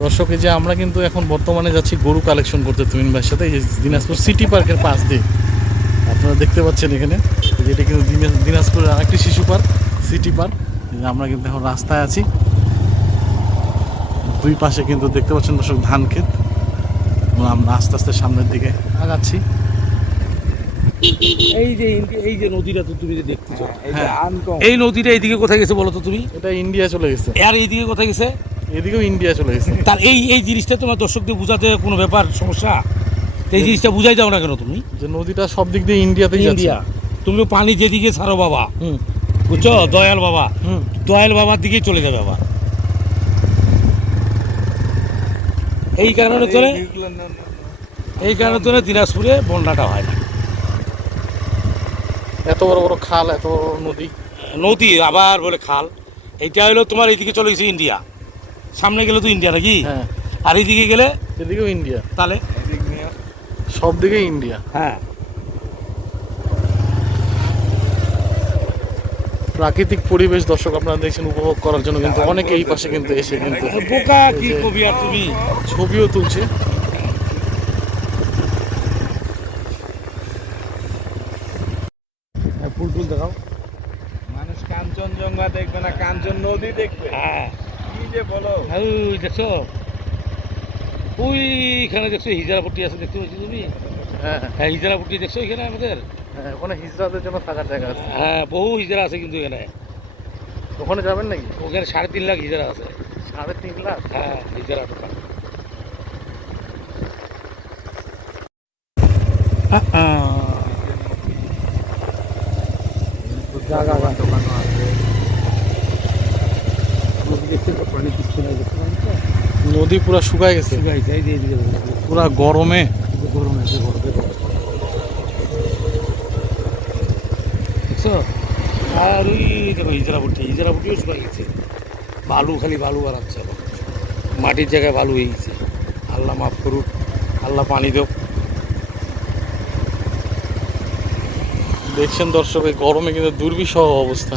দর্শক যে আমরা কিন্তু এখন বর্তমানে যাচ্ছি গরু কালেকশন করতে তুমিন ভাইয়ের সাথে এই যে দিনাজপুর সিটি পার্কের পাশ দিয়ে। আপনারা দেখতে পাচ্ছেন এখানে এই যে এটা কিন্তু দিনা- দিনাজপুরের আরেকটি শিশু পার্ক সিটি পার্ক আমরা কিন্তু এখন রাস্তায় আছি। দুই পাশে কিন্তু দেখতে পাচ্ছেন দর্শক ধান ক্ষেত। আমরা আস্তে আস্তে সামনের দিকে আগাচ্ছি। এই যে এই যে নদীটা তো তুমি যে দেখতেছো হ্যাঁ এই নদীটা এইদিকে কোথায় গেছে বলো তো তুমি? এটা ইন্ডিয়া চলে গেছে। আর এইদিকে কোথায় গেছে? এদিকেও ইন্ডিয়া চলে গেছে। তার এই এই জিনিসটা তোমার দর্শকদের বোঝাতে কোনো ব্যাপার সমস্যা? এই জিনিসটা বুঝাই দাও না কেন তুমি? যে নদীটা সব দিক দিয়ে ইন্ডিয়াতেই যাচ্ছে। ইন্ডিয়া তুমি পানি যেদিকে ছাড়ো বাবা। বুঝছ? দয়াল বাবা। হুম। দয়াল বাবার দিকেই চলে যাবে আবার এই কারণে তোরে এই কারণে তোরে দিনাজপুরে বন্যাটা হয় না। এত বড় বড় খাল এত বড় বড় নদী। নদী আবার বলে খাল। এইটা হলো তোমার এইদিকে চলে গেছে ইন্ডিয়া সামনে গেলে তো ইন্ডিয়া নাকি? হ্যাঁ। আর এইদিকে গেলে? এদিকেও ইন্ডিয়া। তাহলে? সব দিকে ইন্ডিয়া। হ্যাঁ। প্রাকৃতিক পরিবেশ দর্শক আপনারা দেখছেন উপভোগ করার জন্য কিন্তু অনেকে এই পাশে কিন্তু এসে কিন্তু বোকা কি কবি আর তুমি? ছবিও তুলছে। ফুল টুল দেখাও। মানুষ কাঞ্চনজঙ্ঘা দেখবে না কাঞ্চন নদী দেখবে। হ্যাঁ। দেখছ? ওইখানে দেখছ হিজারাপট্টি আছে দেখতে পাচ্ছি তুমি? হ্যাঁ। হ্যাঁ হিজারাপট্টি দেখছ এখানে আমাদের? হ্যাঁ ওখানে হিজড়াদের জন্য থাকার জায়গা আছে। হ্যাঁ বহু হিজারা আছে কিন্তু এখানে। ওখানে যাবেন নাকি? ওখানে সাড়ে তিন লাখ হিজারা আছে। সাড়ে তিন লাখ? হ্যাঁ হিজারা দোকান। নদী পুরা শুকায় গেছে। পুরা গরমে। দেখছ আর ওই দেখো হিজরাপুটি হিজরাপুটিও শুকাই গেছে। বালু খালি বালু বাড়াচ্ছে এখন মাটির জায়গায় বালু হয়ে গেছে। আল্লাহ মাফ করুক আল্লাহ পানি দেব দেখছেন দর্শক এই গরমে কিন্তু দুর্বিষহ অবস্থা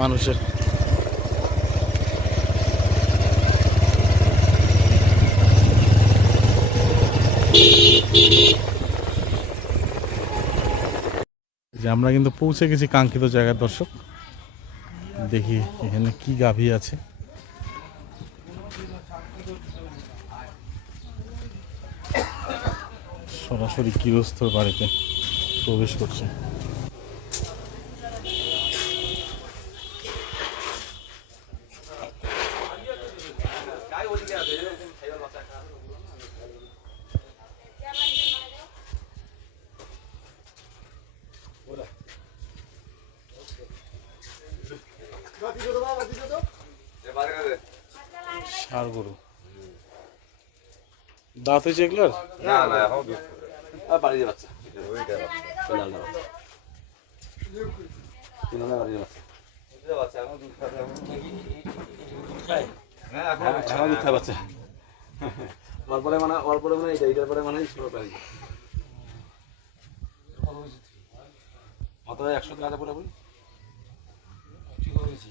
মানুষের। যে আমরা কিন্তু পৌঁছে গেছি কাঙ্ক্ষিত জায়গার দর্শক। দেখি এখানে কি গাভী আছে। সরাসরি গৃহস্থর বাড়িতে প্রবেশ করছে। ষাড় গরু? দাঁত হয়েছে এগুলোর? না না এখন আর বাড়ি যাচ্ছে। ওইটা চলে না। কীভাবে বাড়ি যাচ্ছে। হ্যাঁ এখন দুধ খায় বাচ্চা অল্পরে মানে অল্পরে মানে এইটা এইটার পরে মানে পাই অত একশো টাকা পরে বলি বলছি।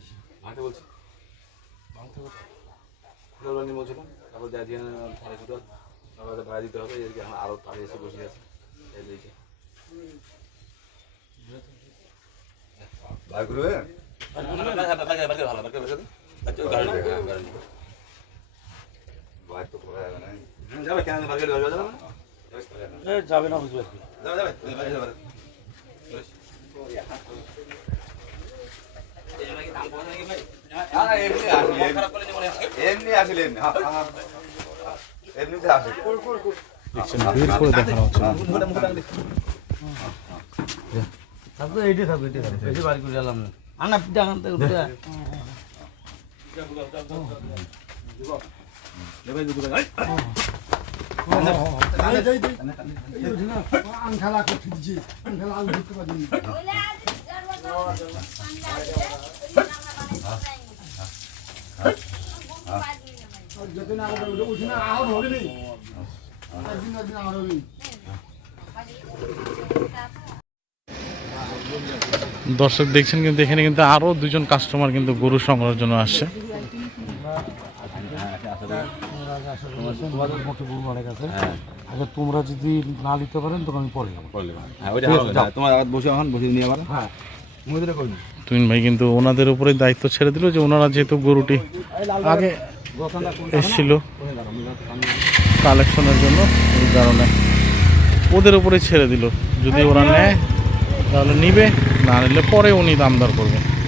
ভাঙতে নিয়ে বলছিলাম তারপর যা দিয়ে সাড়ে ছটা তারপর ভাড়া দিতে হবে এদিকে এখন আরও তাড়ি এসে বসে আছে। এই দিকে বার করবে যাবে না। কেন বাড়ি যাবে যাবে না না বুঝবে যাবে যাবে এমনি আসলে এমনি। এমনিতে আসে দেখছেন বের করে দেখানো হচ্ছে না। থাকতো থাকবে এইটাই থাকবে বেশি বাড়ি করে গেলাম না আনা দেখান তো দর্শক দেখছেন কিন্তু এখানে কিন্তু আরও দুজন কাস্টমার কিন্তু গরু সংগ্রহের জন্য আসছে। হ্যাঁ তোমরা যদি না নিতে পারেন তখন আমি পরে হ্যাঁ তোমার আগে বসে এখন বসে নিয়ে আবার। হ্যাঁ। তুমিন ভাই কিন্তু ওনাদের উপরে দায়িত্ব ছেড়ে দিল যে ওনারা যেহেতু গরুটি আগে এসেছিল কালেকশনের জন্য এই কারণে ওদের উপরে ছেড়ে দিল। যদি ওরা নেয় তাহলে নিবে না নিলে পরে উনি দামদার করবেন করবে।